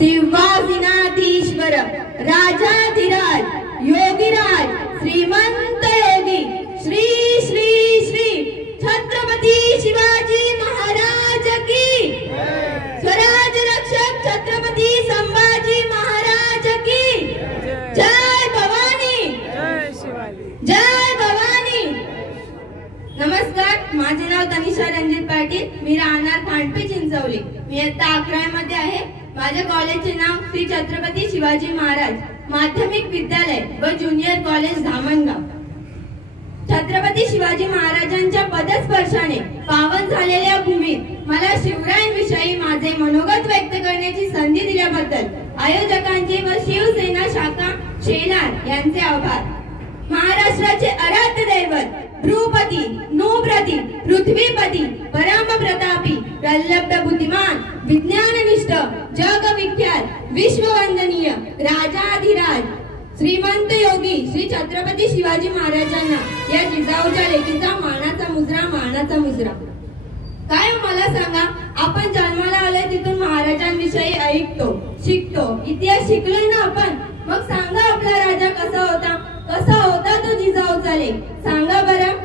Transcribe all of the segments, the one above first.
सिंहासनाधीश्वर राजाधिराज योगीराज श्रीमंत योगी श्री श्री श्री छत्रपती शिवाजी महाराज की स्वराज रक्षक छत्रपती संभाजी महाराज की जय भवानी जय भवानी। नमस्कार, माझे नाव तनिषा रणजित पाटील, मी राहणार खांडपी चिंचवली। मी इयत्ता 11 मध्ये आहे। माझ्या कॉलेजचे नाव श्री छत्रपती शिवाजी महाराज माध्यमिक विद्यालय व ज्युनियर कॉलेज धामणगाव। छत्रपती शिवाजी महाराजांच्या पदस्पर्शाने पावन झालेल्या भूमीत मला शिवरायांविषयी माझे मनोगत व्यक्त करण्याची संधी दिल्याबद्दल आयोजकांचे व शिवसेना शाखा शेलार यांचे आभार। महाराष्ट्राचे आराध्य दैवत भ्रूपती नूप्रती पृथ्वीपती परम प्रतापी प्रल्लब्ध बुद्धिमान विज्ञाननिष्ठ जगविख्यात विश्ववंदनीय राजाधिराज श्रीमंत योगी श्री छत्रपती शिवाजी महाराजांना या जिजाऊच्या लेकीचा मानाचा मुजरा। काय मला सांगा, आपण जन्माला आलोय तिथून महाराजांविषयी ऐकतो शिकतो, इतिहास शिकलोय ना आपण। मग सांगा आपला राजा कसा होता तो जिजाऊचा लेक सांगा बरं।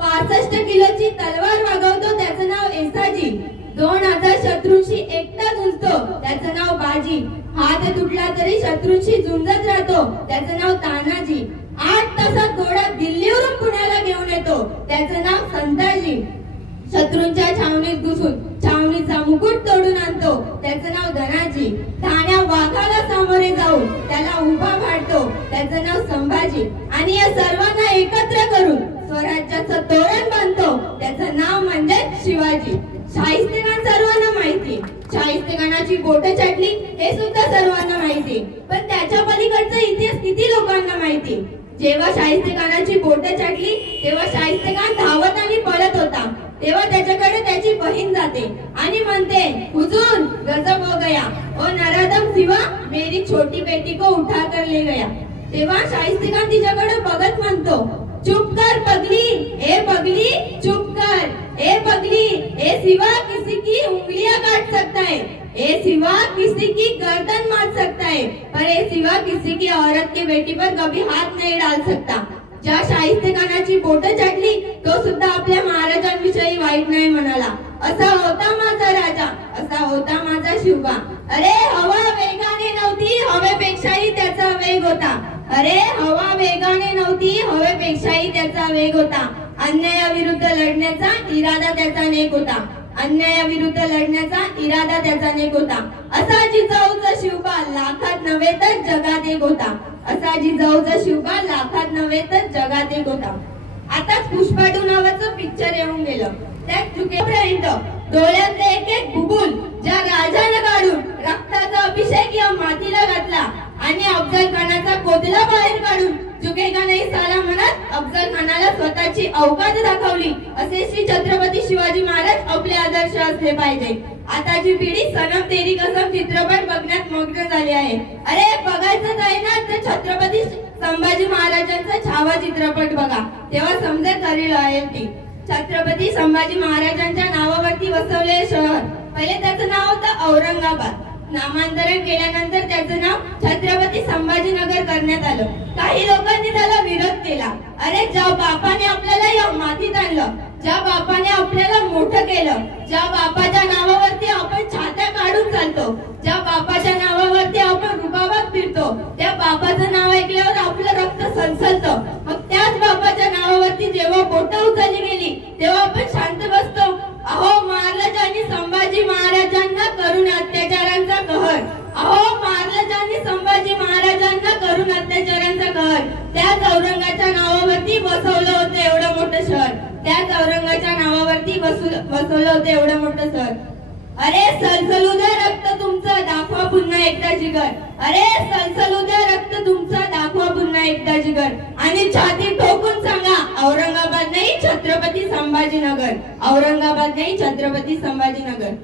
65 किलोची तलवार वागवतो त्याचं नाव येसाजी, 2000 शत्रूंशी एकटा झुंजतो त्याचं नाव बाजी, हात तुटला तरी शत्रूंशी झुंजत राहतो त्याचं नाव तानाजी, 8 तासात घोडा दिल्लीवरून पुण्याला घेऊन येतो त्याचं नाव संताजी, शत्रूंच्या छावणीत घुसून छावणीचा मुकुट तोडून आणतो त्याचं नाव धनाजी, ठाण्या वाघाला सामोरे जाऊन त्याला उभा फाडतो त्याचं नाव संभाजी, आणि या सर्वांना एकत्र करून स्वराज्याचं तोरण बांधतो त्याचं नाव म्हणजे शिवाजी। शाहिस्तेखान सर्वांना माहिती, शाहिस्तेखानाची बोट छाटली हे सुद्धा सर्वांना माहिती, पण त्याच्या पलीकडचा इतिहास किती लोकांना माहिती। जेव्हा शाहिस्तेखानाची बोट छाटली तेव्हा शाहिस्तेखान धावत आणि पळत होता, तेव्हा त्याच्याकडे त्याची बहीण जाते आणि म्हणते, हुजूर गजब हो गया, ओ नराधम सिवा मेरी छोटी बेटी को उठा कर ले गया। तेव्हा शाहिस्तेखान तिच्याकडे बघत म्हणतो, चुप कर पगली, ए पगली चुप कर, ए पगली, ए सिवा किसी की उंगलियां काट सकता है, ए सिवा किसी की गर्दन मार सकता है, पर ए सिवा किसी की औरत की बेटी पर कभी हाथ नहीं डाल सकता। ज्या शाहिस्तेखानाची बोट छाटली तो सुद्धा आपल्या महाराजांविषयी वाईट नाही म्हणाला। असा होता माझा राजा, असा होता माझा शिवबा। अरे हवा वेगाने नव्हती, हवेपेक्षाही त्याचा वेग होता, अरे हवा वेगाने नव्हती, हवेपेक्षाही त्याचा वेग होता। अन्यायाविरुद्ध लढण्याचा इरादा त्याचा नेक होता, अन्यायाविरुद्ध लढण्याचा इरादा त्याचा नेक होता। असा जिजाऊचा शिवबा लाखात नव्हे तर जगात एक होता, असा जिजाऊचा शिवबा लाखात नव्हे तर जगात एक होता। आताच पुष्पा 2 नावाचं पिक्चर येऊन गेलं, त्यात चुकेपर्यंत डोळ्यातले एक एक बुबुल ज्या राजाने काढून रक्ताचा अभिषेक या मातीला घातला आणि अफजल खानाचा कोथळा बाहेर काढून चुकेखाने साला म्हणत अफजल खानाला स्वतःची औकात दाखवली, असे श्री छत्रपती शिवाजी महाराज आपले आदर्श असले पाहिजे। आताची पिढी सनम तेरी कसम चित्रपट बघण्यात मग्न झाली आहे। अरे बघायचं आहे ना तर छत्रपती संभाजी महाराजांचा छावा चित्रपट बघा, तेव्हा समजेल खरी लॉयल्टी। छत्रपती संभाजी महाराजांच्या नावावरती वसवले शहर, पहिले त्याचं नाव होतं औरंगाबाद, नामांतरण केल्यानंतर त्याचं नाव छत्रपती संभाजीनगर करण्यात आलं। काही लोकांनी त्याला विरोध केला। अरे ज्या बापाने आपल्याला या मातीत आणलं, ज्या बापाने आपल्याला मोठं केलं, ज्या बापाच्या नावावरती आपण छात्या काढून चालतो, ज्या बापाच्या नावावरती आपण रुबाबात फिरतो, त्या बापाचं नाव ऐकल्यावर आपलं रक्त सलसलतं, मग त्याच बापाच्या नावावरती जेव्हा बोटं उचलली गेली तेव्हा आपण शांत बसतो। अहो मारलं ज्यांनी संभाजी महाराजांना करून अत्याचारांचा कहर, अहो मारलं ज्यांनी संभाजी महाराजांना करून अत्याचारांचा कहर, त्याच औरंगाच्या नावावरती बसवलं होतं एवढं मोठं शहर, त्याच औरंगाच्या नावावरती बसवलं होतं एवढं मोठं शहर। अरे सलसलू द्या रक्त तुमचं, दाखवा पुन्हा एकदा जिगर, अरे सलसलू द्या रक्त तुमचं, दाखवा पुन्हा एकदा जिगर, आणि छाती ठोकून सांगा औरंगाबाद नाही छत्रपती संभाजीनगर, औरंगाबाद नाही छत्रपती संभाजीनगर।